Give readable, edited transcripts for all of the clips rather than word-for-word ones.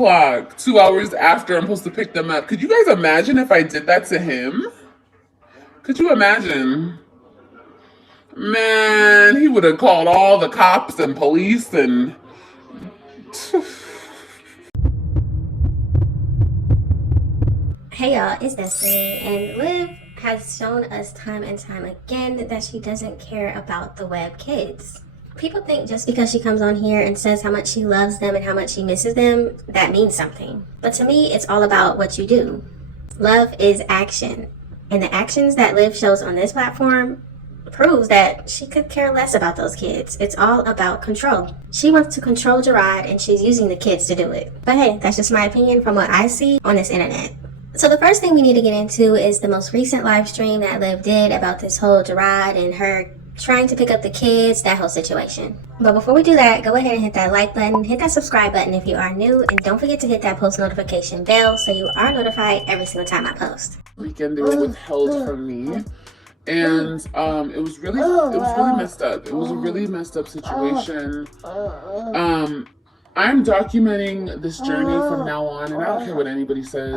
o'clock, 2 hours after I'm supposed to pick them up. Could you guys imagine if I did that to him? Could you imagine? Man, he would have called all the cops and police and... Hey y'all, it's Destiny, and Liv has shown us time and time again that she doesn't care about the web kids. People think just because she comes on here and says how much she loves them and how much she misses them, that means something. But to me, it's all about what you do. Love is action. And the actions that Liv shows on this platform proves that she could care less about those kids. It's all about control. She wants to control Jerrod, and she's using the kids to do it. But hey, that's just my opinion from what I see on this internet. So the first thing we need to get into is the most recent live stream that Liv did about this whole Jerrod and her trying to pick up the kids, that whole situation. But before we do that, go ahead and hit that like button, hit that subscribe button if you are new, and don't forget to hit that post notification bell so you are notified every single time I post. Weekend they were withheld from me, and it was really messed up. It was a really messed up situation. I'm documenting this journey from now on, and I don't care what anybody says.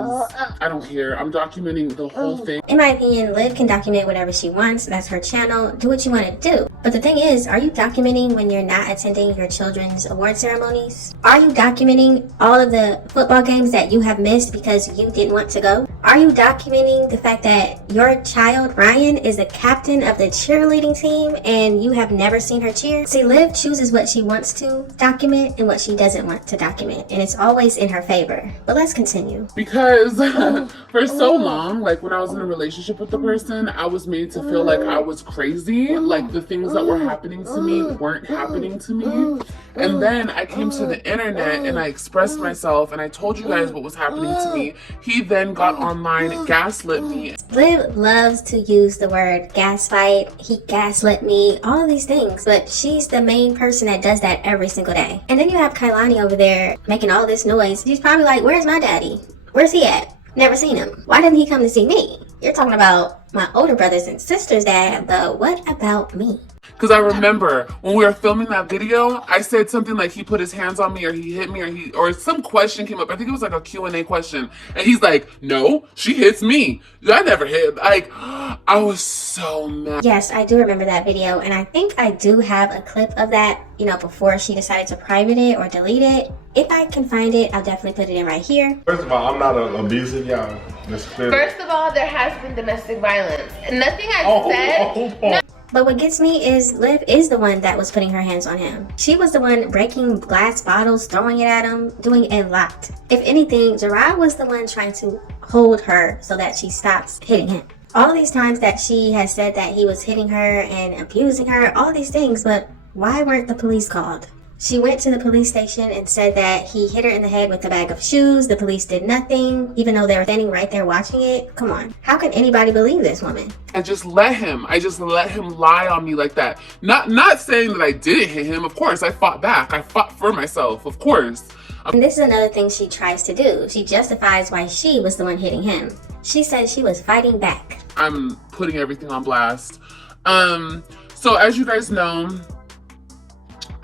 I don't care. I'm documenting the whole thing. In my opinion, Liv can document whatever she wants. That's her channel. Do what you want to do. But the thing is, are you documenting when you're not attending your children's award ceremonies? Are you documenting all of the football games that you have missed because you didn't want to go? Are you documenting the fact that your child, Ryan, is the captain of the cheerleading team and you have never seen her cheer? See, Liv chooses what she wants to document and what she doesn't want to document, and it's always in her favor. But let's continue. Because for so long, like when I was in a relationship with the person, I was made to feel like I was crazy, like the things that were happening to me weren't happening to me. And then I came to the internet and I expressed myself and I told you guys what was happening to me. He then got online, gaslit me. Liv loves to use the word gaslight, he gaslit me, all of these things, but she's the main person that does that every single day. And then you have Kailani over there making all this noise. She's probably like, where's my daddy? Where's he at? Never seen him. Why didn't he come to see me? You're talking about my older brothers and sisters' dad, but what about me? Because I remember when we were filming that video, I said something like he put his hands on me or he hit me or some question came up. I think it was like a Q&A question. And he's like, no, she hits me. I never hit. Like, I was so mad. Yes, I do remember that video. And I think I do have a clip of that, you know, before she decided to private it or delete it. If I can find it, I'll definitely put it in right here. First of all, I'm not abusive, y'all. First of all, there has been domestic violence. Nothing I've said. But what gets me is Liv is the one that was putting her hands on him. She was the one breaking glass bottles, throwing it at him, doing a lot. If anything, Jerrod was the one trying to hold her so that she stops hitting him. All these times that she has said that he was hitting her and abusing her, all these things, but why weren't the police called? She went to the police station and said that he hit her in the head with a bag of shoes. The police did nothing, even though they were standing right there watching it. Come on. How can anybody believe this woman? I just let him lie on me like that. Not saying that I didn't hit him. Of course, I fought back. I fought for myself, of course. And this is another thing she tries to do. She justifies why she was the one hitting him. She said she was fighting back. I'm putting everything on blast. So as you guys know,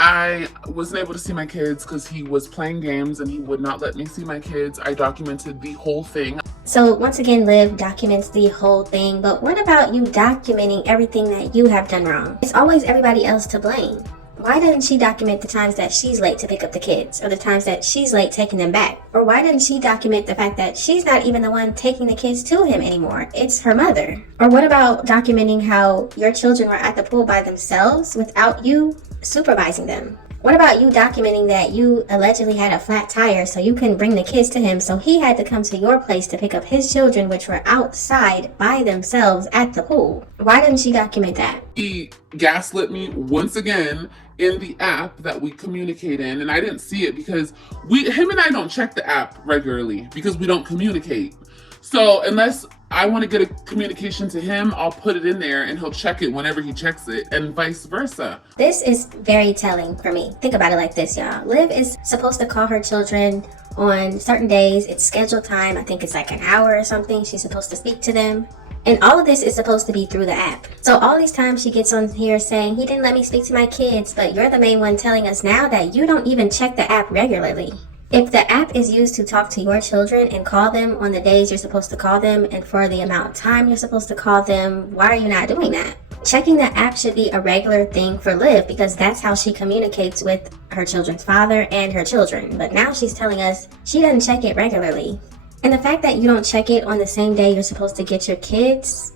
I wasn't able to see my kids because he was playing games and he would not let me see my kids. I documented the whole thing. So once again, Liv documents the whole thing, but what about you documenting everything that you have done wrong? It's always everybody else to blame. Why doesn't she document the times that she's late to pick up the kids or the times that she's late taking them back? Or why doesn't she document the fact that she's not even the one taking the kids to him anymore? It's her mother. Or what about documenting how your children were at the pool by themselves without you supervising them? What about you documenting that you allegedly had a flat tire so you couldn't bring the kids to him, so he had to come to your place to pick up his children, which were outside by themselves at the pool? Why didn't she document that? He gaslit me once again in the app that we communicate in, and I didn't see it because him and I don't check the app regularly because we don't communicate. So unless I want to get a communication to him, I'll put it in there and he'll check it whenever he checks it, and vice versa. This is very telling for me. Think about it like this, y'all. Liv is supposed to call her children on certain days. It's scheduled time. I think it's like an hour or something. She's supposed to speak to them. And all of this is supposed to be through the app. So all these times she gets on here saying, he didn't let me speak to my kids, but you're the main one telling us now that you don't even check the app regularly. If the app is used to talk to your children and call them on the days you're supposed to call them and for the amount of time you're supposed to call them, why are you not doing that? Checking the app should be a regular thing for Liv because that's how she communicates with her children's father and her children. But now she's telling us she doesn't check it regularly. And the fact that you don't check it on the same day you're supposed to get your kids,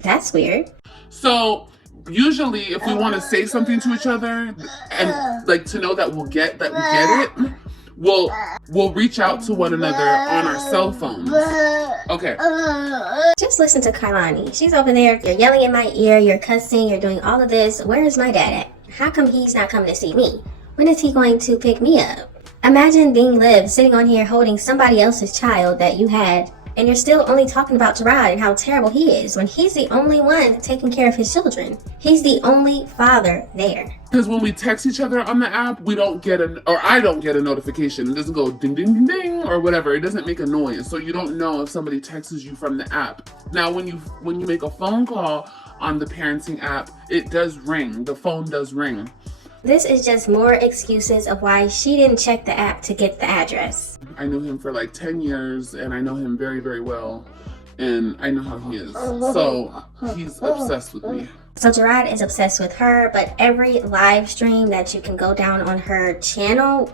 that's weird. So usually if we want to say something to each other and like to know that we get it, we'll reach out to one another on our cell phones. Okay. Just listen to Kailani. She's over there. You're yelling in my ear. You're cussing. You're doing all of this. Where is my dad at? How come he's not coming to see me? When is he going to pick me up? Imagine being Liv sitting on here holding somebody else's child that you had, and you're still only talking about Jerrod and how terrible he is when he's the only one taking care of his children. He's the only father there. Because when we text each other on the app, we don't get I don't get a notification. It doesn't go ding, ding, ding, ding, or whatever. It doesn't make a noise. So you don't know if somebody texts you from the app. Now, when you make a phone call on the parenting app, it does ring. The phone does ring. This is just more excuses of why she didn't check the app to get the address. I knew him for like 10 years and I know him very, very well. And I know how he is. So he's obsessed with me. So Jerrod is obsessed with her, but every live stream that you can go down on her channel,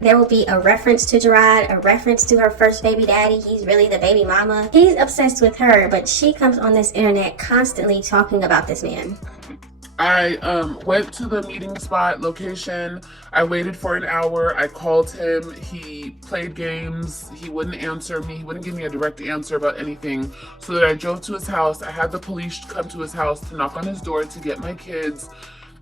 there will be a reference to Jerrod, a reference to her first baby daddy. He's really the baby mama. He's obsessed with her, but she comes on this internet constantly talking about this man. I went to the meeting spot location. I waited for an hour. I called him. He played games. He wouldn't answer me. He wouldn't give me a direct answer about anything. So that I drove to his house. I had the police come to his house to knock on his door to get my kids.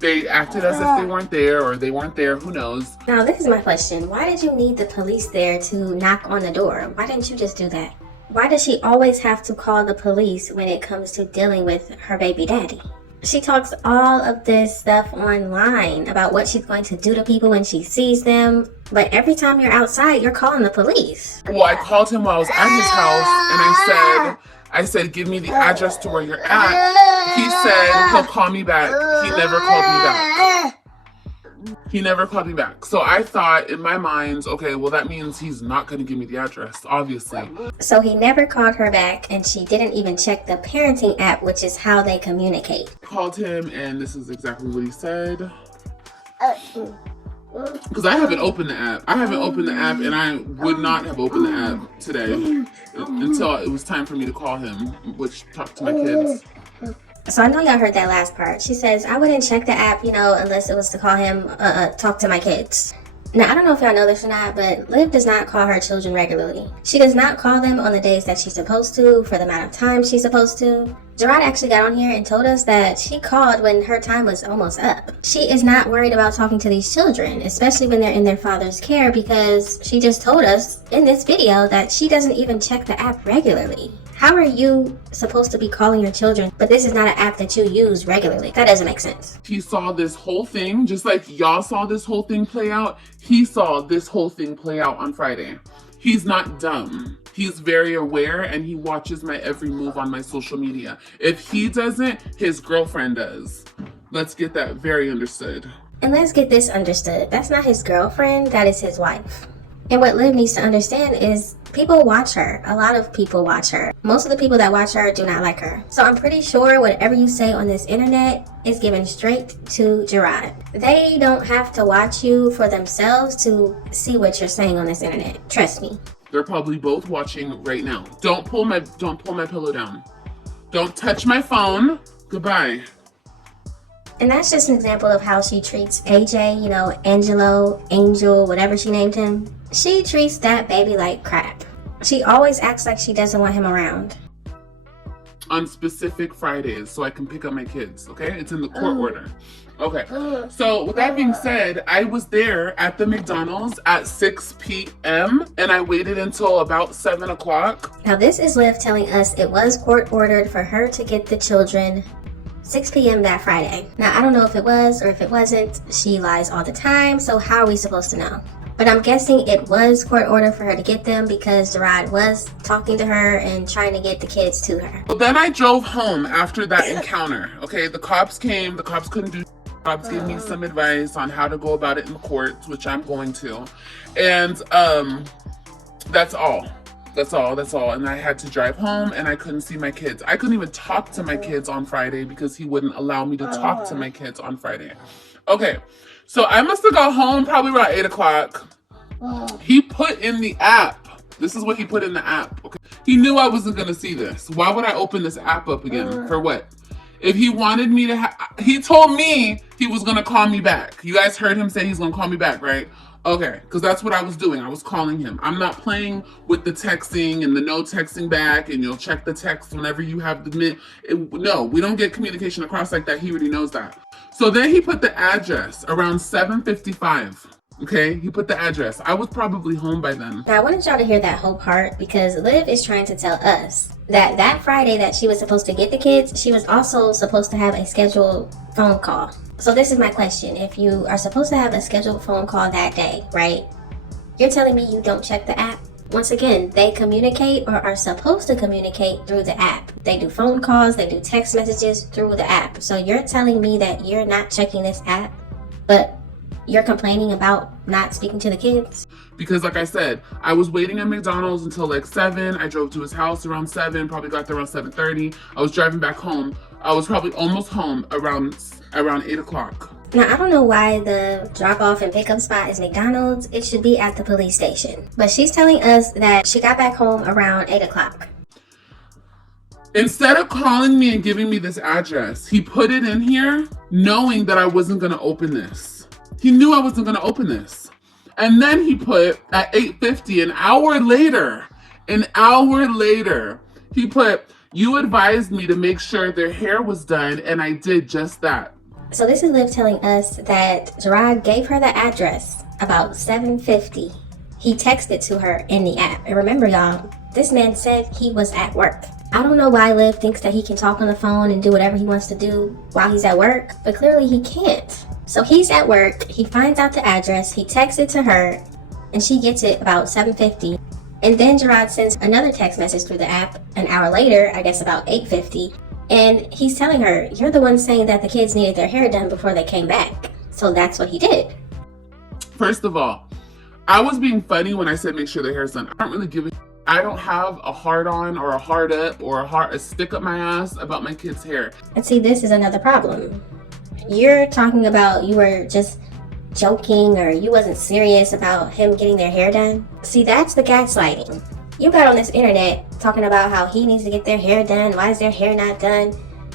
They acted as if they weren't there, or they weren't there. Who knows? Now, this is my question. Why did you need the police there to knock on the door? Why didn't you just do that? Why does she always have to call the police when it comes to dealing with her baby daddy? She talks all of this stuff online about what she's going to do to people when she sees them. But every time you're outside, you're calling the police. Well, I called him while I was at his house, and I said, give me the address to where you're at. He said he'll call me back. He never called me back. He never called me back. So I thought in my mind, okay, well, that means he's not going to give me the address, obviously. So he never called her back, and she didn't even check the parenting app, which is how they communicate. I called him, and this is exactly what he said. Because I haven't opened the app. And I would not have opened the app today until it was time for me to call him, which talked to my kids. So I know y'all heard that last part. She says, I wouldn't check the app, unless it was to call him, talk to my kids. Now, I don't know if y'all know this or not, but Liv does not call her children regularly. She does not call them on the days that she's supposed to, for the amount of time she's supposed to. Jerrod actually got on here and told us that she called when her time was almost up. She is not worried about talking to these children, especially when they're in their father's care, because she just told us in this video that she doesn't even check the app regularly. How are you supposed to be calling your children, but this is not an app that you use regularly? That doesn't make sense. He saw this whole thing, just like y'all saw this whole thing play out. He saw this whole thing play out on Friday. He's not dumb. He's very aware, and he watches my every move on my social media. If he doesn't, his girlfriend does. Let's get that very understood. And let's get this understood. That's not his girlfriend, that is his wife. And what Liv needs to understand is people watch her. A lot of people watch her. Most of the people that watch her do not like her. So I'm pretty sure whatever you say on this internet is given straight to Jerrod. They don't have to watch you for themselves to see what you're saying on this internet. Trust me. They're probably both watching right now. Don't pull my pillow down. Don't touch my phone. Goodbye. And that's just an example of how she treats AJ, Angelo, Angel, whatever she named him. She treats that baby like crap. She always acts like she doesn't want him around. On specific Fridays, so I can pick up my kids, okay? It's in the court order. Okay, so with that being said, I was there at the McDonald's at 6 p.m. and I waited until about 7 o'clock. Now this is Liv telling us it was court ordered for her to get the children 6 p.m. that Friday. Now, I don't know if it was or if it wasn't. She lies all the time, so how are we supposed to know? But I'm guessing it was court order for her to get them because Jerrod was talking to her and trying to get the kids to her. Well, then I drove home after that encounter, okay? The cops came, the cops couldn't do Rob's gave me some advice on how to go about it in the courts, which I'm going to. And that's all. That's all. And I had to drive home and I couldn't see my kids. I couldn't even talk to my kids on Friday because he wouldn't allow me to talk to my kids on Friday. Okay, so I must have got home probably around 8 o'clock. He put in the app. This is what he put in the app. Okay. He knew I wasn't going to see this. Why would I open this app up again? For what? If he wanted me to he told me he was going to call me back. You guys heard him say he's going to call me back, right? Okay, because that's what I was doing. I was calling him. I'm not playing with the texting and the no texting back and you'll check the text whenever you have no, we don't get communication across like that. He already knows that. So then he put the address around 7:55. Okay, he put the address. I was probably home by then. Now, I wanted y'all to hear that whole part because Liv is trying to tell us that Friday that she was supposed to get the kids, she was also supposed to have a scheduled phone call. So this is my question. If you are supposed to have a scheduled phone call that day, right? You're telling me you don't check the app? Once again, they communicate or are supposed to communicate through the app. They do phone calls, they do text messages through the app. So you're telling me that you're not checking this app, but you're complaining about not speaking to the kids? Because like I said, I was waiting at McDonald's until like 7. I drove to his house around 7, probably got there around 7:30. I was driving back home. I was probably almost home around 8 o'clock. Now, I don't know why the drop-off and pickup spot is McDonald's. It should be at the police station. But she's telling us that she got back home around 8 o'clock. Instead of calling me and giving me this address, he put it in here knowing that I wasn't going to open this. He knew I wasn't going to open this. And then he put at 8:50, an hour later, he put, you advised me to make sure their hair was done, and I did just that. So this is Liv telling us that Jerrod gave her the address about 7:50. He texted to her in the app. And remember, y'all, this man said he was at work. I don't know why Liv thinks that he can talk on the phone and do whatever he wants to do while he's at work, but clearly he can't. So he's at work, he finds out the address, he texts it to her, and she gets it about 7:50. And then Jerrod sends another text message through the app an hour later, I guess about 8:50. And he's telling her, you're the one saying that the kids needed their hair done before they came back. So that's what he did. First of all, I was being funny when I said make sure their hair's done. I don't really give a I don't have a hard on or a hard up or a stick up my ass about my kids' hair. And see, this is another problem. You're talking about you were just joking or you wasn't serious about him getting their hair done. See, that's the gaslighting. You got on this internet talking about how he needs to get their hair done. Why is their hair not done?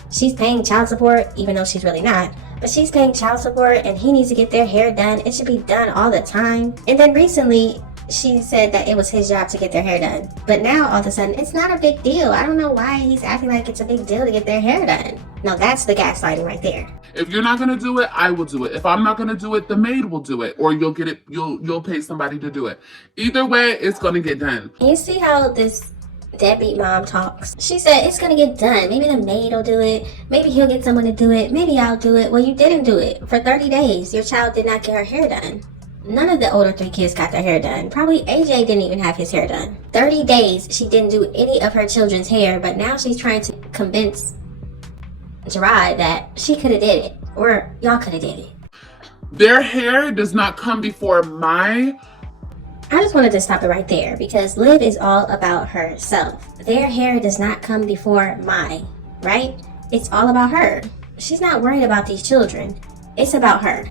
She's paying child support, even though she's really not. But she's paying child support and he needs to get their hair done. It should be done all the time. And then recently, she said that it was his job to get their hair done. But now, all of a sudden, it's not a big deal. I don't know why he's acting like it's a big deal to get their hair done. No, that's the gaslighting right there. If you're not gonna do it, I will do it. If I'm not gonna do it, the maid will do it, or you'll pay somebody to do it. Either way, it's gonna get done. And you see how this deadbeat mom talks? She said it's gonna get done. Maybe the maid will do it. Maybe he'll get someone to do it. Maybe I'll do it. Well, you didn't do it. For 30 days, your child did not get her hair done. None of the older 3 kids got their hair done. Probably AJ didn't even have his hair done. 30 days, she didn't do any of her children's hair, but now she's trying to convince Jerrod that she could have did it, or y'all could have did it. Their hair does not come before my... I just wanted to stop it right there because Liv is all about herself. Their hair does not come before my, right? It's all about her. She's not worried about these children. It's about her.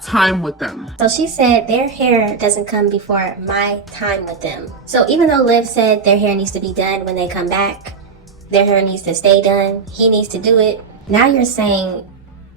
Time with them. So she said their hair doesn't come before my time with them. So even though Liv said their hair needs to be done when they come back, their hair needs to stay done, he needs to do it, now you're saying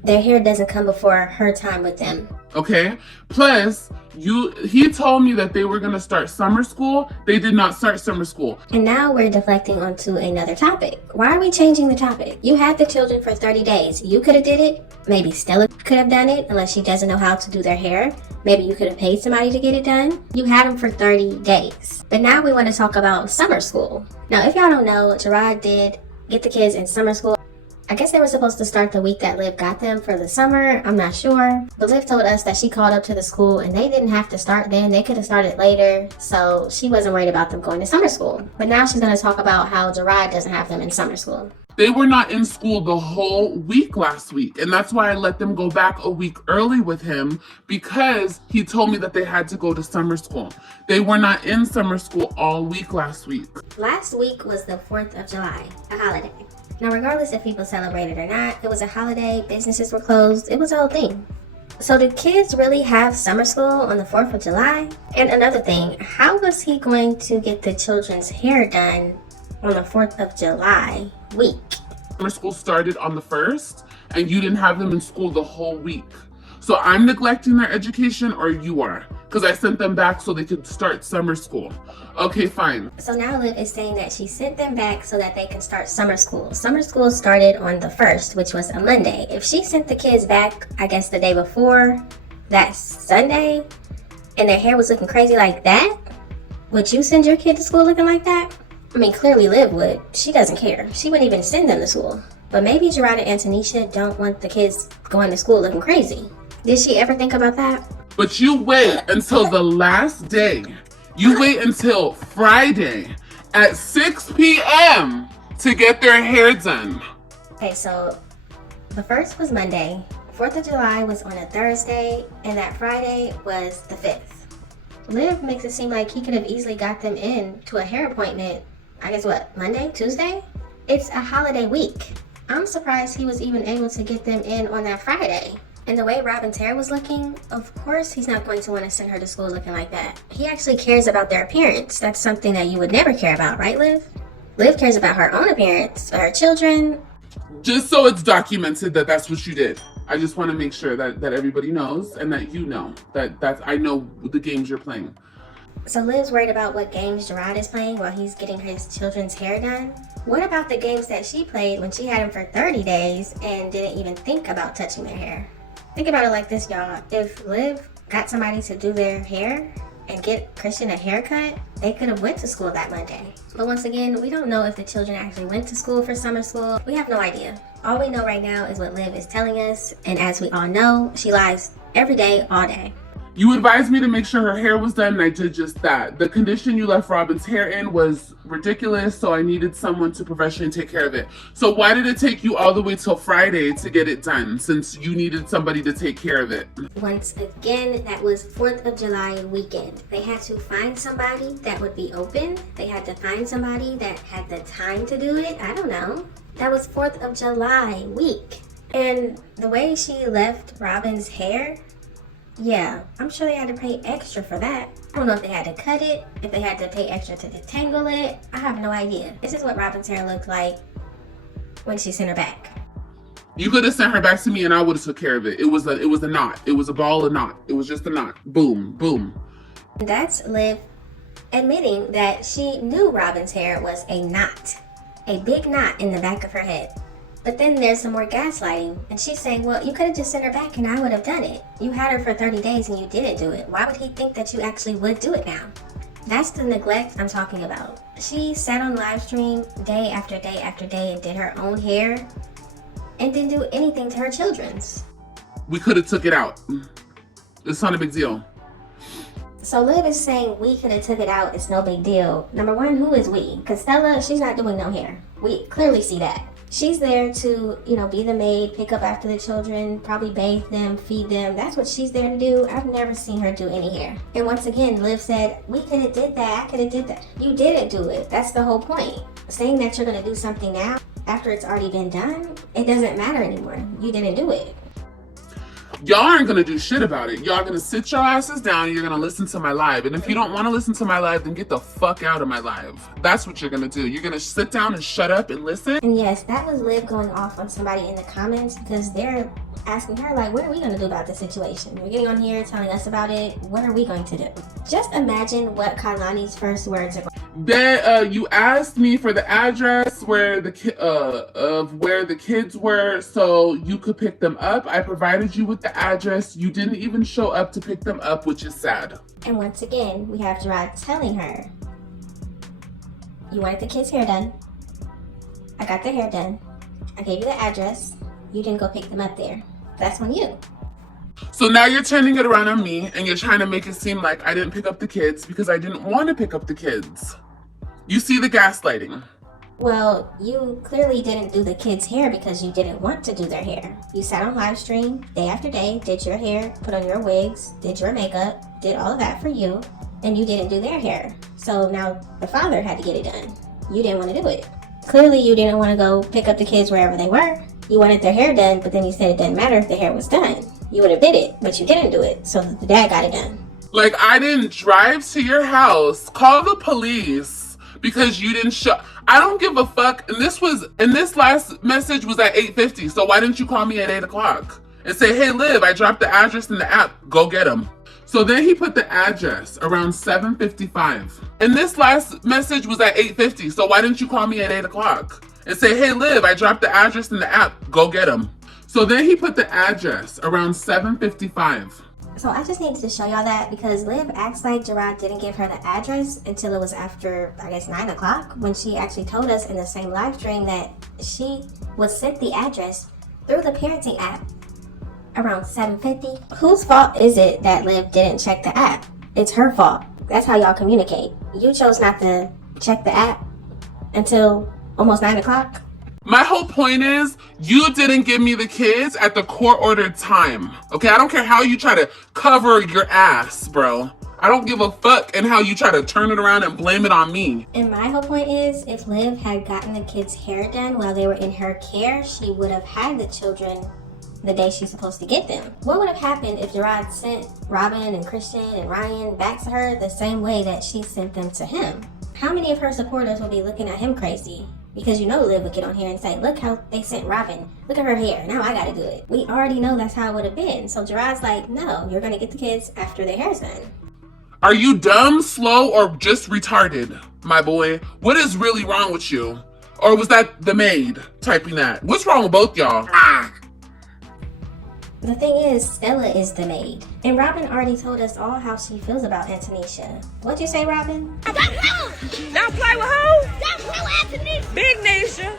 their hair doesn't come before her time with them. Okay? Plus, he told me that they were going to start summer school. They did not start summer school. And now we're deflecting onto another topic. Why are we changing the topic? You had the children for 30 days. You could have did it. Maybe Stella could have done it unless she doesn't know how to do their hair. Maybe you could have paid somebody to get it done. You had them for 30 days. But now we want to talk about summer school. Now, if y'all don't know, Jerrod did get the kids in summer school. I guess they were supposed to start the week that Liv got them for the summer. I'm not sure. But Liv told us that she called up to the school and they didn't have to start then. They could have started later. So she wasn't worried about them going to summer school. But now she's going to talk about how Jerrod doesn't have them in summer school. They were not in school the whole week last week. And that's why I let them go back a week early with him, because he told me that they had to go to summer school. They were not in summer school all week last week. Last week was the 4th of July, a holiday. Now, regardless if people celebrated or not, it was a holiday, businesses were closed, it was a whole thing. So did kids really have summer school on the 4th of July? And another thing, how was he going to get the children's hair done on the 4th of July week? Summer school started on the 1st, and you didn't have them in school the whole week. So I'm neglecting their education, or you are? Because I sent them back so they could start summer school. Okay, fine. So now Liv is saying that she sent them back so that they can start summer school. Summer school started on the 1st, which was a Monday. If she sent the kids back, I guess the day before, that Sunday, and their hair was looking crazy like that, would you send your kid to school looking like that? I mean, clearly Liv would. She doesn't care. She wouldn't even send them to school. But maybe Jerrod and Neshia don't want the kids going to school looking crazy. Did she ever think about that? But you wait until the last day. You wait until Friday at 6 p.m. to get their hair done. Okay, so the 1st was Monday, 4th of July was on a Thursday, and that Friday was the 5th. Liv makes it seem like he could have easily got them in to a hair appointment, I guess what, Monday, Tuesday? It's a holiday week. I'm surprised he was even able to get them in on that Friday. And the way Robin's hair was looking, of course he's not going to want to send her to school looking like that. He actually cares about their appearance. That's something that you would never care about, right, Liv? Liv cares about her own appearance, her children. Just so it's documented that that's what you did. I just want to make sure that everybody knows, and that you know that I know the games you're playing. So Liv's worried about what games Jerrod is playing while he's getting his children's hair done. What about the games that she played when she had him for 30 days and didn't even think about touching their hair? Think about it like this, y'all. If Liv got somebody to do their hair and get Christian a haircut, they could have went to school that Monday. But once again, we don't know if the children actually went to school for summer school. We have no idea. All we know right now is what Liv is telling us, and as we all know, she lies every day, all day. You advised me to make sure her hair was done, and I did just that. The condition you left Robin's hair in was ridiculous, so I needed someone to professionally take care of it. So why did it take you all the way till Friday to get it done, since you needed somebody to take care of it? Once again, that was 4th of July weekend. They had to find somebody that would be open. They had to find somebody that had the time to do it. I don't know. That was 4th of July week. And the way she left Robin's hair, yeah, I'm sure they had to pay extra for that. I don't know if they had to cut it, if they had to pay extra to detangle it. I have no idea. This is what Robin's hair looked like when she sent her back. You could have sent her back to me and I would have took care of it. It was a knot. It was a ball of knot. It was just a knot. Boom, boom. That's Liv admitting that she knew Robin's hair was a knot. A big knot in the back of her head. But then there's some more gaslighting, and she's saying, well, you could have just sent her back and I would have done it. You had her for 30 days and you didn't do it. Why would he think that you actually would do it now? That's the neglect I'm talking about. She sat on live stream day after day after day and did her own hair and didn't do anything to her children's. We could have took it out. It's not a big deal. So Liv is saying we could have took it out, it's no big deal. Number one, who is we? Because Stella, she's not doing no hair. We clearly see that. She's there to, be the maid, pick up after the children, probably bathe them, feed them. That's what she's there to do. I've never seen her do any hair. And once again, Liv said, we could have did that, I could have did that. You didn't do it. That's the whole point. Saying that you're going to do something now, after it's already been done, it doesn't matter anymore. You didn't do it. Y'all aren't gonna do shit about it. Y'all gonna sit your asses down and you're gonna listen to my live. And if you don't wanna listen to my live, then get the fuck out of my live. That's what you're gonna do. You're gonna sit down and shut up and listen. And yes, that was Liv going off on somebody in the comments because they're asking her, like, what are we gonna do about this situation? You're getting on here telling us about it. What are we going to do? Just imagine what Kailani's first words are. You asked me for the address where the kids were so you could pick them up. I provided you with the address. You didn't even show up to pick them up, which is sad. And once again, we have Jerrod telling her, you wanted the kids' hair done. I got their hair done. I gave you the address. You didn't go pick them up there. That's on you. So now you're turning it around on me and you're trying to make it seem like I didn't pick up the kids because I didn't want to pick up the kids. You see the gaslighting. Well, you clearly didn't do the kids' hair because you didn't want to do their hair. You sat on live stream day after day, did your hair, put on your wigs, did your makeup, did all of that for you, and you didn't do their hair. So now the father had to get it done. You didn't want to do it. Clearly you didn't want to go pick up the kids wherever they were. You wanted their hair done, but then you said it didn't matter if the hair was done. You would have did it, but you didn't do it, so the dad got it done. Like, I didn't drive to your house, call the police because you didn't show. I don't give a fuck. And this last message was at 8:50. So why didn't you call me at 8 o'clock and say, hey, Liv, I dropped the address in the app. Go get him. So then he put the address around 7:55. And this last message was at 8:50. So why didn't you call me at 8 o'clock and say, hey, Liv, I dropped the address in the app. Go get him. So then he put the address around 7:55. So I just needed to show y'all that because Liv acts like Jerrod didn't give her the address until it was after, I guess, 9 o'clock when she actually told us in the same live stream that she was sent the address through the parenting app around 7:50. Whose fault is it that Liv didn't check the app? It's her fault. That's how y'all communicate. You chose not to check the app until almost 9 o'clock. My whole point is, you didn't give me the kids at the court-ordered time. Okay, I don't care how you try to cover your ass, bro. I don't give a fuck and how you try to turn it around and blame it on me. And my whole point is, if Liv had gotten the kids' hair done while they were in her care, she would have had the children the day she's supposed to get them. What would have happened if Jerrod sent Robin and Christian and Ryan back to her the same way that she sent them to him? How many of her supporters will be looking at him crazy? Because you know Liv would get on here and say, look how they sent Robin. Look at her hair. Now I gotta do it. We already know that's how it would have been. So Jerrod's like, no, you're gonna get the kids after their hair's done. Are you dumb, slow, or just retarded, my boy? What is really wrong with you? Or was that the maid typing that? What's wrong with both y'all? The thing is, Stella is the maid. And Robin already told us all how she feels about Antonisha. What'd you say, Robin? Don't play with who? Don't play with Antonisha. Big Neshia.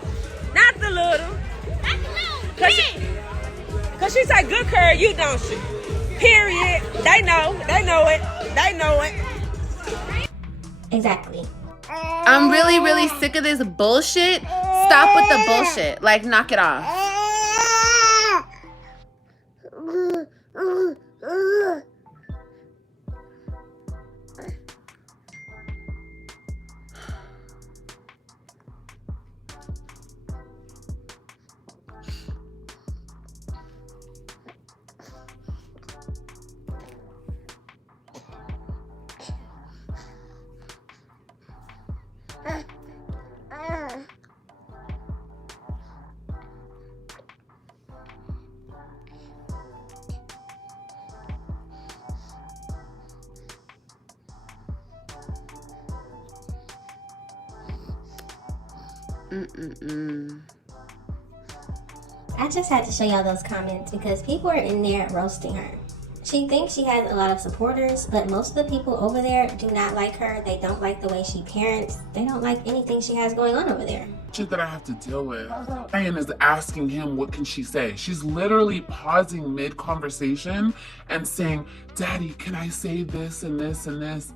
Not the little. Not the little. Cause she say good curl, you don't she? Period. They know. They know it. They know it. Exactly. I'm really, really sick of this bullshit. Stop with the bullshit. Like, knock it off. I just had to show y'all those comments because people are in there roasting her. She thinks she has a lot of supporters, but most of the people over there do not like her. They don't like the way she parents. They don't like anything she has going on over there. Shit that I have to deal with. Ryan is asking him, what can she say? She's literally pausing mid-conversation and saying, Daddy, can I say this and this and this?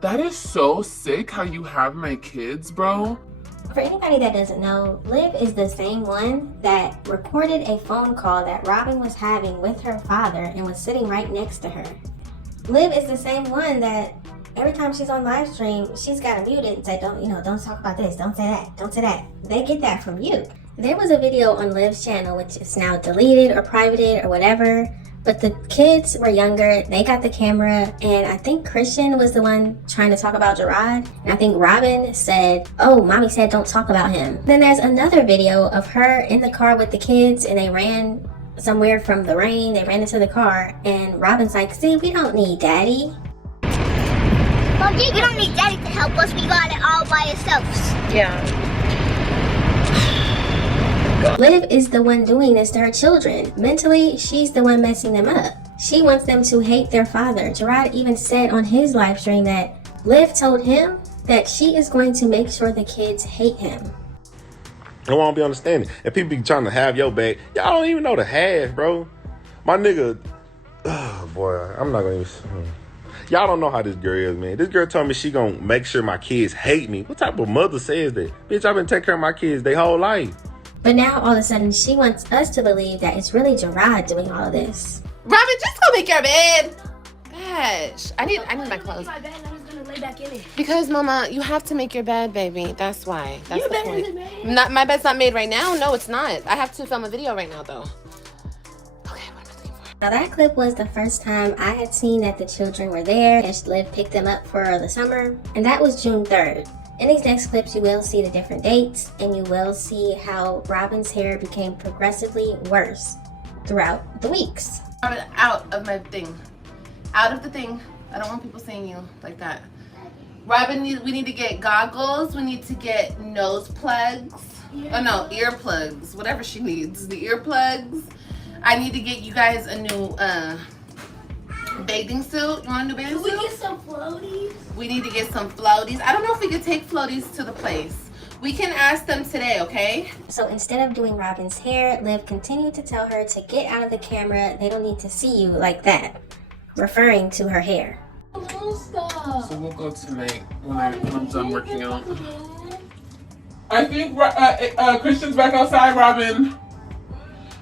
That is so sick how you have my kids, bro. For anybody that doesn't know, Liv is the same one that recorded a phone call that Robin was having with her father and was sitting right next to her. Liv is the same one that every time she's on live stream, she's got to mute it and say, don't talk about this, don't say that, don't say that. They get that from you. There was a video on Liv's channel, which is now deleted or privated or whatever, but the kids were younger, they got the camera, and I think Christian was the one trying to talk about Jerrod, and I think Robin said, oh, mommy said don't talk about him. Then there's another video of her in the car with the kids, and they ran somewhere from the rain, they ran into the car, and Robin's like, see, we don't need daddy. Mom, we don't need daddy to help us, we got it all by ourselves. Yeah. Liv is the one doing this to her children. Mentally, she's the one messing them up. She wants them to hate their father. Jerrod even said on his live stream that Liv told him that she is going to make sure the kids hate him. I won't be understanding. And people be trying to have your back. Y'all don't even know the half, bro. My nigga, oh boy, I'm not gonna even. Y'all don't know how this girl is, man. This girl told me she gonna make sure my kids hate me. What type of mother says that? Bitch, I've been taking care of my kids their whole life. But now all of a sudden she wants us to believe that it's really Jerrod doing all of this. Robin, just go make your bed. Gosh, I need my clothes. My bed, I was gonna lay back in it. Because, Mama, you have to make your bed, baby. That's why. That's Your the bed point. isn't made. My bed's not made right now. No, it's not. I have to film a video right now, though. Okay, what am I looking for? Now that clip was the first time I had seen that the children were there and Liv picked them up for the summer, and that was June 3rd. In these next clips, you will see the different dates, and you will see how Robin's hair became progressively worse throughout the weeks. Robin, out of my thing. Out of the thing. I don't want people seeing you like that. Robin, we need to get goggles. We need to get nose plugs. Oh no, earplugs. Whatever she needs. The earplugs. I need to get you guys a new bathing suit. You want a new bathing Can we suit? get some floaties? We need to get some floaties. I don't know if we could take floaties to the place. We can ask them today, okay? So instead of doing Robin's hair, Liv continued to tell her to get out of the camera. They don't need to see you like that, referring to her hair. Stop. So we'll go tonight when I'm done working out. I think Christian's back outside, Robin.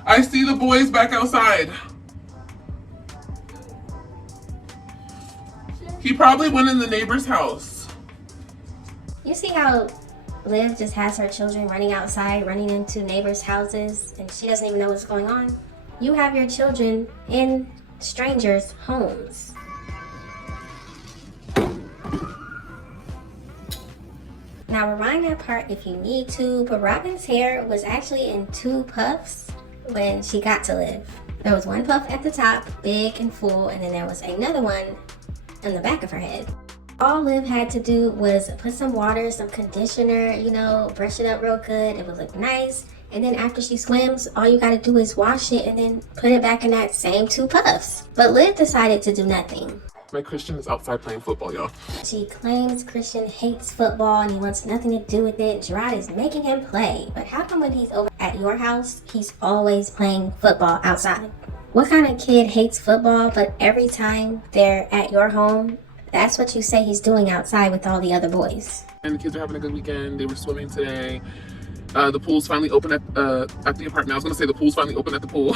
I see the boys back outside. He probably went in the neighbor's house. You see how Liv just has her children running outside, running into neighbors' houses, and she doesn't even know what's going on? You have your children in strangers' homes. Now rewind that part if you need to, but Robin's hair was actually in 2 puffs when she got to Liv. There was one puff at the top, big and full, and then there was another one in the back of her head. All Liv had to do was put some water, some conditioner, you know, brush it up real good. It would look nice. And then after she swims, all you gotta do is wash it and then put it back in that same 2 puffs. But Liv decided to do nothing. My Christian is outside playing football, y'all. She claims Christian hates football and he wants nothing to do with it. Jerrod is making him play. But how come when he's over at your house, he's always playing football outside? What kind of kid hates football, but every time they're at your home, that's what you say he's doing outside with all the other boys? And the kids are having a good weekend. They were swimming today. The pool's finally open at the apartment. I was gonna say the pool's finally open at the pool.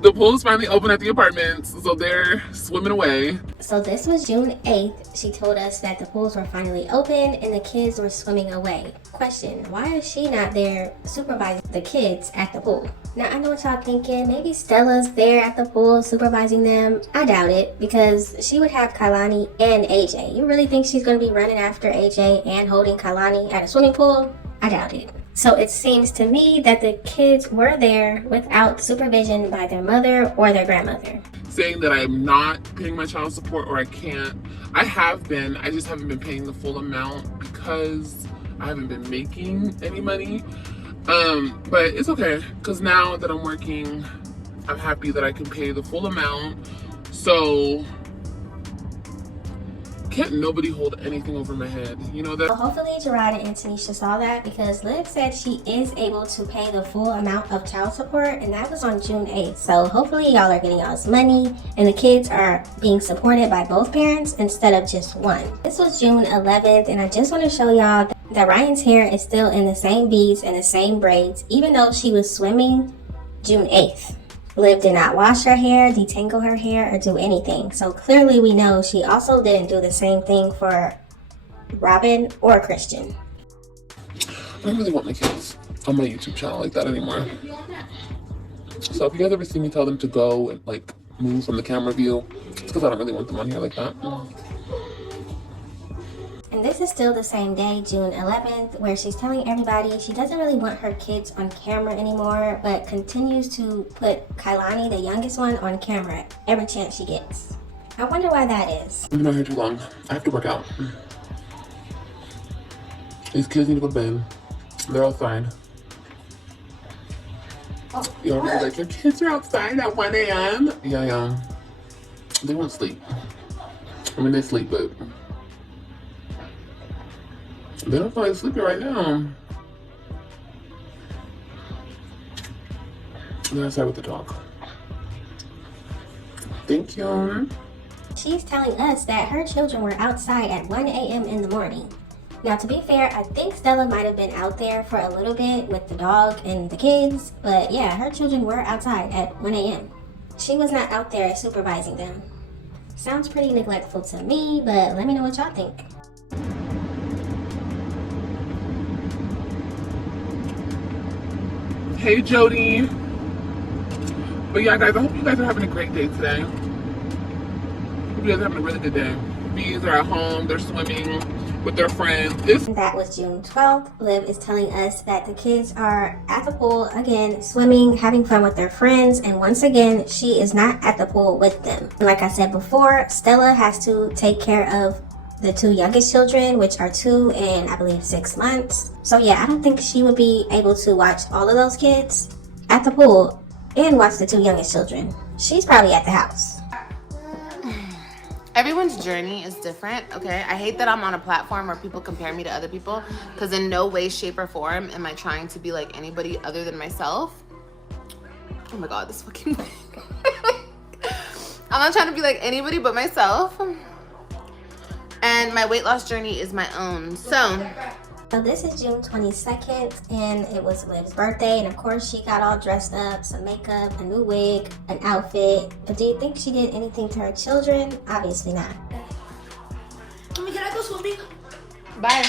The pool's finally open at the apartments, so they're swimming away. So this was June 8th. She told us that the pools were finally open and the kids were swimming away. Question, why is she not there supervising the kids at the pool? Now I know what y'all thinking, maybe Stella's there at the pool supervising them. I doubt it, because she would have Kailani and AJ. You really think she's gonna be running after AJ and holding Kailani at a swimming pool? I doubt it. So it seems to me that the kids were there without supervision by their mother or their grandmother. Saying that I'm not paying my child support or I can't. I have been, I just haven't been paying the full amount because I haven't been making any money. But it's okay, because now that I'm working, I'm happy that I can pay the full amount. So can't nobody hold anything over my head, you know that? Well, hopefully Jerrod and Tanisha saw that, because Liv said she is able to pay the full amount of child support, and that was on June 8th. So hopefully y'all are getting y'all's money and the kids are being supported by both parents instead of just one. This was June 11th, and I just want to show y'all that Ryan's hair is still in the same beads and the same braids, even though she was swimming June 8th. Liv did not wash her hair, detangle her hair, or do anything. So clearly we know she also didn't do the same thing for Robin or Christian. I don't really want my kids on my YouTube channel like that anymore. So if you guys ever see me tell them to go and like move from the camera view, it's because I don't really want them on here like that. And this is still the same day, June 11th, where she's telling everybody she doesn't really want her kids on camera anymore, but continues to put Kailani, the youngest one, on camera every chance she gets. I wonder why that is. I've been out here too long. I have to work out. These kids need to go to bed. They're outside. You're already like, your kids are outside at 1 a.m.? Yeah. They won't sleep. I mean, they sleep, but they don't feel like sleeping right now. They're outside with the dog. Thank you. She's telling us that her children were outside at 1 a.m. in the morning. Now, to be fair, I think Stella might have been out there for a little bit with the dog and the kids, but yeah, her children were outside at 1 a.m. She was not out there supervising them. Sounds pretty neglectful to me, but let me know what y'all think. Hey, Jody. But yeah, guys, I hope you guys are having a great day today. Hope you guys are having a really good day. Bees are at home, they're swimming with their friends. That was June 12th. Liv is telling us that the kids are at the pool again, swimming, having fun with their friends, and once again, she is not at the pool with them. Like I said before, Stella has to take care of the two youngest children, which are 2 and I believe 6 months. So yeah, I don't think she would be able to watch all of those kids at the pool and watch the 2 youngest children. She's probably at the house. Everyone's journey is different, okay? I hate that I'm on a platform where people compare me to other people, because in no way, shape, or form am I trying to be like anybody other than myself. Oh my god, this fucking thing. I'm not trying to be like anybody but myself. And my weight loss journey is my own. So this is June 22nd, and it was Liv's birthday, and of course she got all dressed up, some makeup, a new wig, an outfit. But do you think she did anything to her children? Obviously not. Mommy, can I go swimming? bye.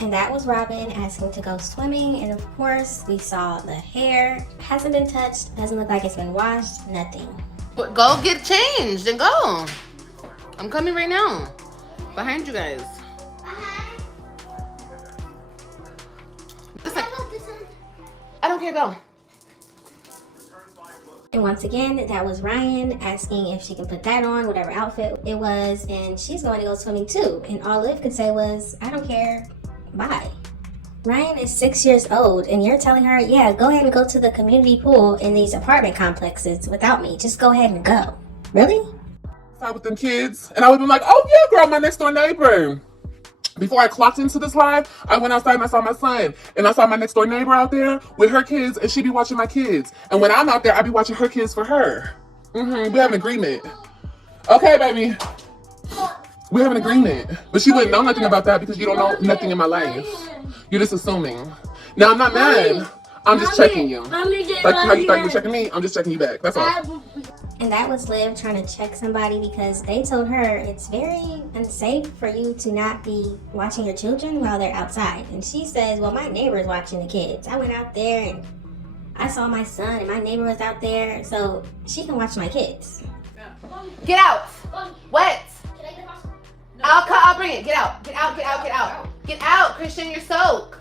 And that was Robin asking to go swimming, and of course we saw the hair hasn't been touched, doesn't look like it's been washed, nothing. But go get changed and go. I'm coming right now. Behind you guys. Listen, I don't care, go. And once again, that was Ryan asking if she can put that on, whatever outfit it was, and she's going to go swimming too. And all Liv could say was, I don't care, bye. Ryan is 6 years old, and you're telling her, yeah, go ahead and go to the community pool in these apartment complexes without me. Just go ahead and go. Really? Outside with them kids, and I would be like, oh yeah, girl, my next door neighbor. Before I clocked into this live, I went outside and I saw my son, and I saw my next door neighbor out there with her kids, and she be watching my kids. And when I'm out there, I be watching her kids for her. We have an agreement. Okay, baby. We have an agreement. But she wouldn't know nothing about that because you don't know nothing in my life. You're just assuming. Now, I'm not mad. I'm just checking you. Like how you thought you were checking me, I'm just checking you back. That's all. And that was Liv trying to check somebody because they told her it's very unsafe for you to not be watching your children while they're outside. And she says, well, my neighbor's watching the kids. I went out there and I saw my son and my neighbor was out there, so she can watch my kids. Get out. What? I'll bring it. Get out. Get out, get out, get out. Get out, Christian, you're soaked.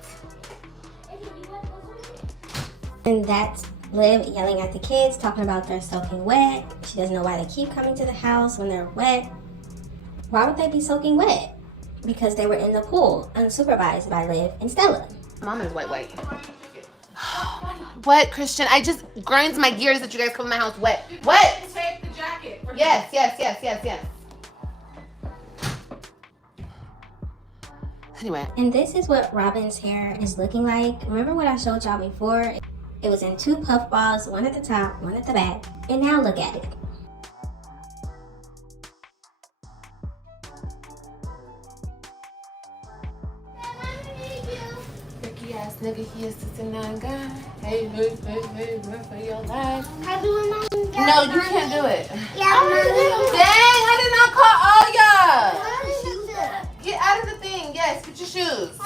And that's Liv yelling at the kids, talking about they're soaking wet. She doesn't know why they keep coming to the house when they're wet. Why would they be soaking wet? Because they were in the pool, unsupervised by Liv and Stella. Mom is white. What, Christian? I just grinds my gears that you guys come in my house wet. What? Take the jacket. Yes. Anyway. And this is what Robin's hair is looking like. Remember what I showed y'all before? It was in 2 puff balls, one at the top, one at the back. And now look at it. Freaky ass nigga, he is 69 guy. Hey, run for your life. No, you can't do it. Dang, I did not call all y'all. Get out of the thing. Yes, get your shoes.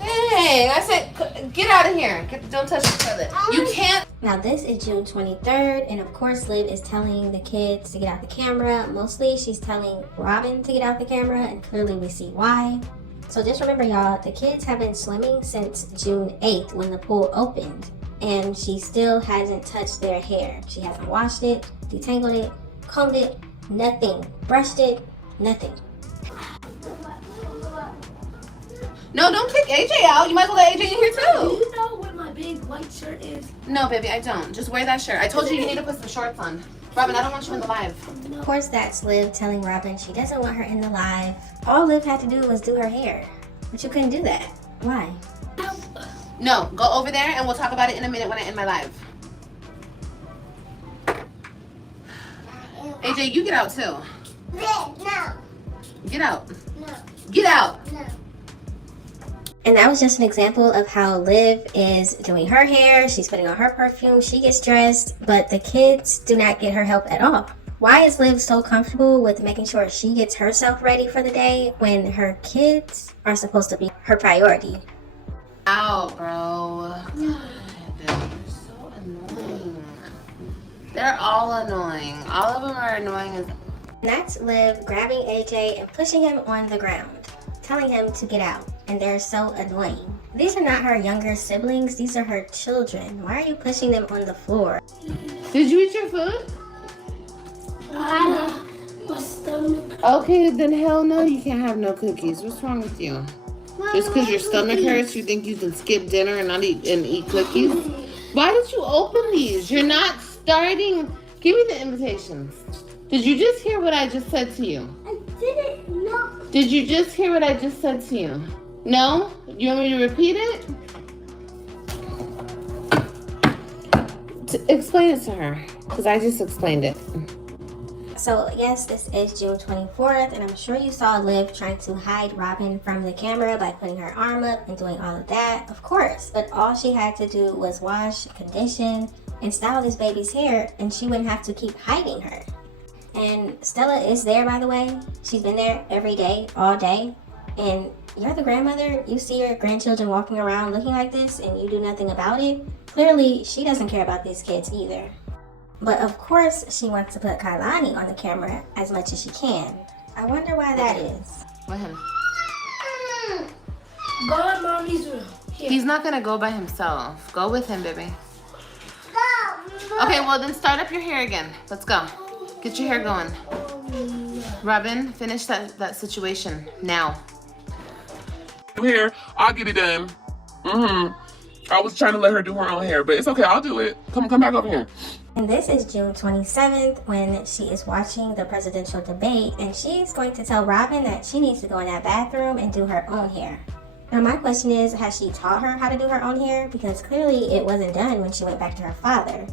Dang, I said, get out of here. Don't touch the toilet. You can't. Now this is June 23rd, and of course Liv is telling the kids to get out the camera. Mostly she's telling Robin to get out the camera, and clearly we see why. So just remember y'all, the kids have been swimming since June 8th when the pool opened, and she still hasn't touched their hair. She hasn't washed it, detangled it, combed it, nothing. Brushed it, nothing. No, don't kick AJ out. You might as well let AJ in here Do too. you know what my big white shirt is? No, baby, I don't. Just wear that shirt. I told you need to put some shorts on. Robin, I don't want you in the live. Of course that's Liv telling Robin she doesn't want her in the live. All Liv had to do was do her hair, but you couldn't do that. Why? No, go over there and we'll talk about it in a minute when I end my live. AJ, you get out too. No. Get out. No. Get out. No. And that was just an example of how Liv is doing her hair. She's putting on her perfume. She gets dressed, but the kids do not get her help at all. Why is Liv so comfortable with making sure she gets herself ready for the day when her kids are supposed to be her priority? Out, bro. God, they're so annoying. They're all annoying. All of them are annoying as. And that's Liv grabbing AJ and pushing him on the ground, telling him to get out. And they're so annoying. These are not her younger siblings. These are her children. Why are you pushing them on the floor? Did you eat your food? My stomach. Okay, then hell no, you can't have no cookies. What's wrong with you? Just because your stomach hurts, you think you can skip dinner and not eat cookies? Why did you open these? You're not starting. Give me the invitations. Did you just hear what I just said to you? I didn't know. Did you just hear what I just said to you? No? You want me to repeat it? Explain it to her, because I just explained it. So yes, this is June 24th, and I'm sure you saw Liv trying to hide Robin from the camera by putting her arm up and doing all of that, of course. But all she had to do was wash, condition, and style this baby's hair, and she wouldn't have to keep hiding her. And Stella is there, by the way. She's been there every day, all day. And you're the grandmother, you see your grandchildren walking around looking like this, and you do nothing about it. Clearly, she doesn't care about these kids either. But of course, she wants to put Kailani on the camera as much as she can. I wonder why that is. With him. Go in mommy's room. Here. He's not gonna go by himself. Go with him, baby. Go. Okay, well then start up your hair again. Let's go. Get your hair going. Robin, finish that situation now. Here, I'll get it done. I was trying to let her do her own hair, but it's okay. I'll do it. Come back over here. And this is June 27th when she is watching the presidential debate, and she's going to tell Robin that she needs to go in that bathroom and do her own hair. Now my question is, has she taught her how to do her own hair? Because clearly it wasn't done when she went back to her father.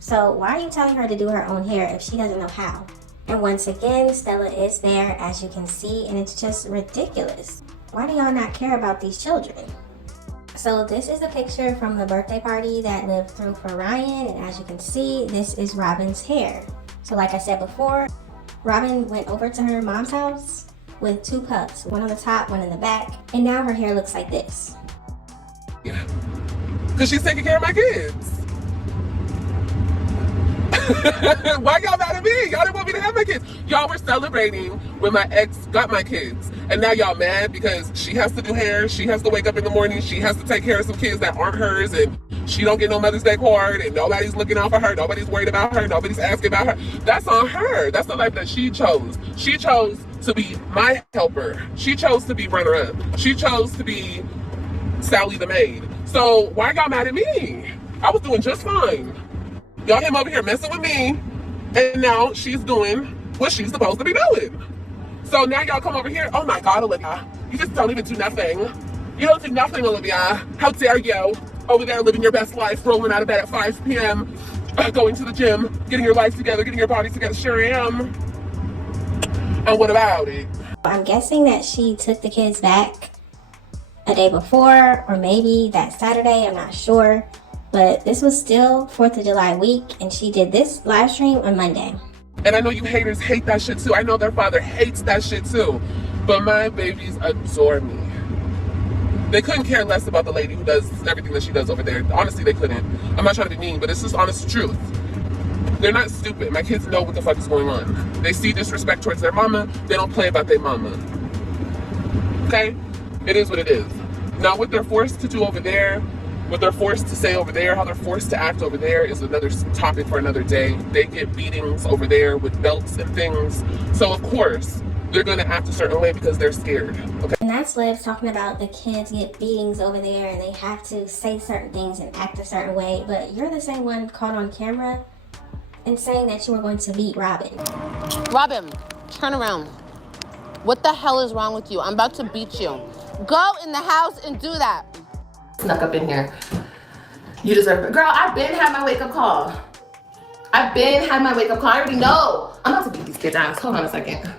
So why are you telling her to do her own hair if she doesn't know how? And once again, Stella is there, as you can see, and it's just ridiculous. Why do y'all not care about these children? So this is a picture from the birthday party that Liv threw for Ryan, and as you can see, this is Robin's hair. So like I said before, Robin went over to her mom's house with two puffs, one on the top, one in the back, and now her hair looks like this. Yeah. Because she's taking care of my kids. Why y'all mad at me? Y'all didn't want me to have my kids. Y'all were celebrating when my ex got my kids. And now y'all mad because she has to do hair, she has to wake up in the morning, she has to take care of some kids that aren't hers, and she don't get no Mother's Day card, and nobody's looking out for her, nobody's worried about her, nobody's asking about her. That's on her. That's the life that she chose. She chose to be my helper. She chose to be runner-up. She chose to be Sally the maid. So why y'all mad at me? I was doing just fine. Y'all came over here messing with me, and now she's doing what she's supposed to be doing. So now y'all come over here, oh my God, Olivia, you just don't even do nothing. You don't do nothing, Olivia. How dare you? Over there living your best life, rolling out of bed at 5 p.m., going to the gym, getting your life together, getting your body together. Sure am. And what about it? I'm guessing that she took the kids back a day before, or maybe that Saturday, I'm not sure. But this was still 4th of July week, and she did this live stream on Monday. And I know you haters hate that shit too. I know their father hates that shit too. But my babies adore me. They couldn't care less about the lady who does everything that she does over there. Honestly, they couldn't. I'm not trying to be mean, but it's just honest truth. They're not stupid. My kids know what the fuck is going on. They see disrespect towards their mama. They don't play about their mama. Okay? It is what it is. Now, what they're forced to do over there, what they're forced to say over there, how they're forced to act over there is another topic for another day. They get beatings over there with belts and things. So, of course, they're going to act a certain way because they're scared. Okay? And that's Liv talking about the kids get beatings over there and they have to say certain things and act a certain way. But you're the same one caught on camera and saying that you were going to beat Robin. Robin, turn around. What the hell is wrong with you? I'm about to beat you. Go in the house and do that. Snuck up in here. You deserve it. Girl, I've been had my wake up call. I've been had my wake up call. I already know. I'm about to beat these kids' ass. Hold on a second.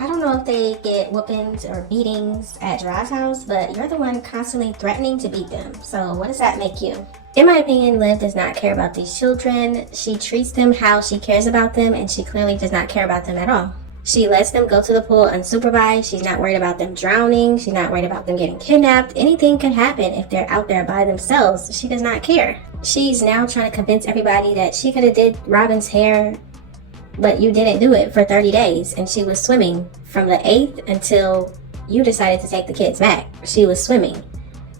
I don't know if they get whoopings or beatings at Jerrod's house, but you're the one constantly threatening to beat them. So what does that make you? In my opinion, Liv does not care about these children. She treats them how she cares about them, and she clearly does not care about them at all. She lets them go to the pool unsupervised. She's not worried about them drowning. She's not worried about them getting kidnapped. Anything could happen if they're out there by themselves. She does not care. She's now trying to convince everybody that she could have did Robin's hair, but you didn't do it for 30 days, and she was swimming from the 8th until you decided to take the kids back. She was swimming.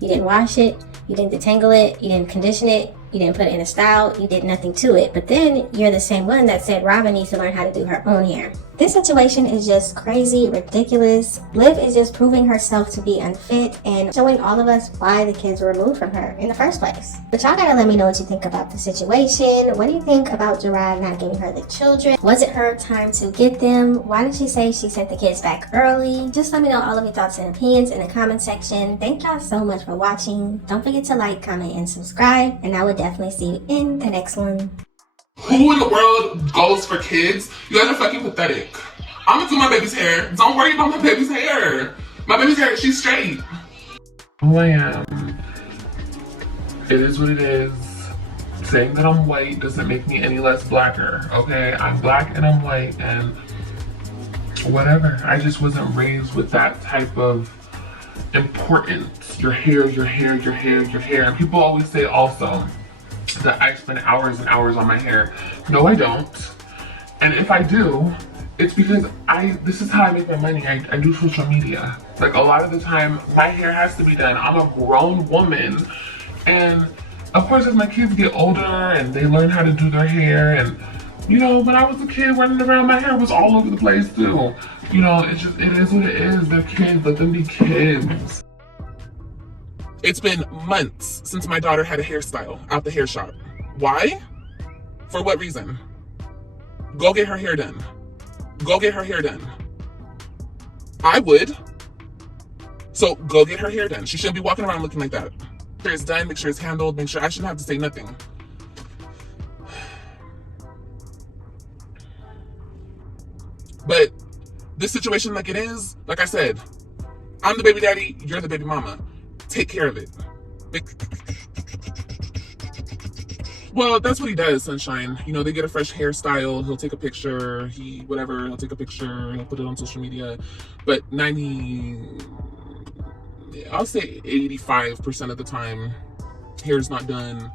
You didn't wash it, you didn't detangle it, you didn't condition it, you didn't put it in a style, you did nothing to it. But then you're the same one that said Robin needs to learn how to do her own hair. This situation is just crazy, ridiculous. Liv is just proving herself to be unfit and showing all of us why the kids were removed from her in the first place. But y'all gotta let me know what you think about the situation. What do you think about Jerrod not giving her the children? Was it her time to get them? Why did she say she sent the kids back early? Just let me know all of your thoughts and opinions in the comment section. Thank y'all so much for watching. Don't forget to like, comment, and subscribe, and I will definitely see you in the next one. Who in the world goes for kids? You guys are fucking pathetic. I'm gonna do my baby's hair. Don't worry about my baby's hair. My baby's hair, she's straight. Who I am. It is what it is. Saying that I'm white doesn't make me any less blacker, okay? I'm black and I'm white and whatever. I just wasn't raised with that type of importance. Your hair, your hair, your hair, your hair. And people always say also that I spend hours and hours on my hair. No, I don't. And if I do, it's because this is how I make my money. I do social media. Like a lot of the time, my hair has to be done. I'm a grown woman. And of course, as my kids get older and they learn how to do their hair, and you know, when I was a kid running around, my hair was all over the place too. You know, it is what it is. They're kids, let them be kids. It's been months since my daughter had a hairstyle out the hair shop. Why? For what reason? Go get her hair done. Go get her hair done. I would. So go get her hair done. She shouldn't be walking around looking like that. Make sure it's done, make sure it's handled, make sure I shouldn't have to say nothing. But this situation like it is, like I said, I'm the baby daddy, you're the baby mama. Take care of it. Well, that's what he does, Sunshine. You know, they get a fresh hairstyle, he'll take a picture, he'll take a picture, he'll put it on social media. But I'll say 85% of the time, hair's not done.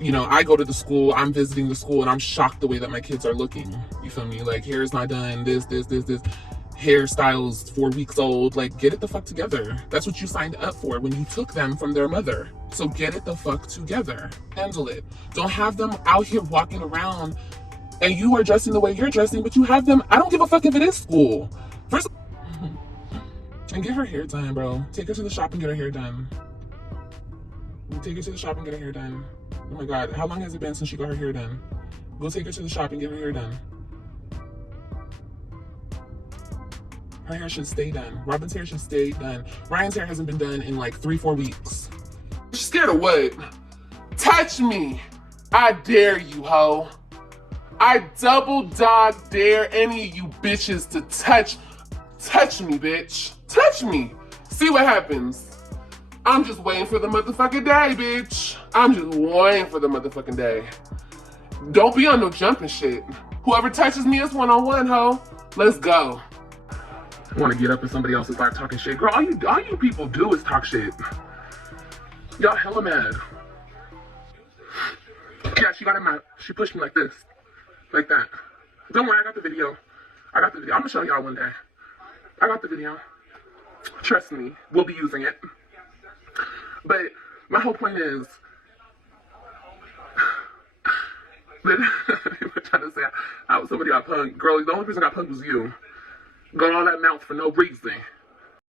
You know, I go to the school, I'm visiting the school, and I'm shocked the way that my kids are looking. You feel me? Like, hair's not done, this. Hairstyles 4 weeks old. Like, get it the fuck together. That's what you signed up for when you took them from their mother. So get it the fuck together. Handle it. Don't have them out here walking around and you are dressing the way you're dressing, but you have them, I don't give a fuck if it is school. First, and get her hair done, bro. Take her to the shop and get her hair done. Take her to the shop and get her hair done. Oh my God, how long has it been since she got her hair done? Go take her to the shop and get her hair done. Her hair should stay done. Robin's hair should stay done. Ryan's hair hasn't been done in like 3-4 weeks. She's scared of what? Touch me. I dare you, ho. I double dog dare any of you bitches to touch me, bitch. Touch me. See what happens. I'm just waiting for the motherfucking day, bitch. I'm just waiting for the motherfucking day. Don't be on no jumping shit. Whoever touches me is one-on-one, ho. Let's go. I want to get up in somebody else's life talking shit. Girl, all you people do is talk shit. Y'all hella mad. Yeah, she got in my, she pushed me like this. Like that. Don't worry, I got the video. I'm gonna show y'all one day. I got the video. Trust me, we'll be using it. But my whole point is, I'm trying to say, somebody got punked. Girl, the only person that got punked was you. Got all that mouth for no reason.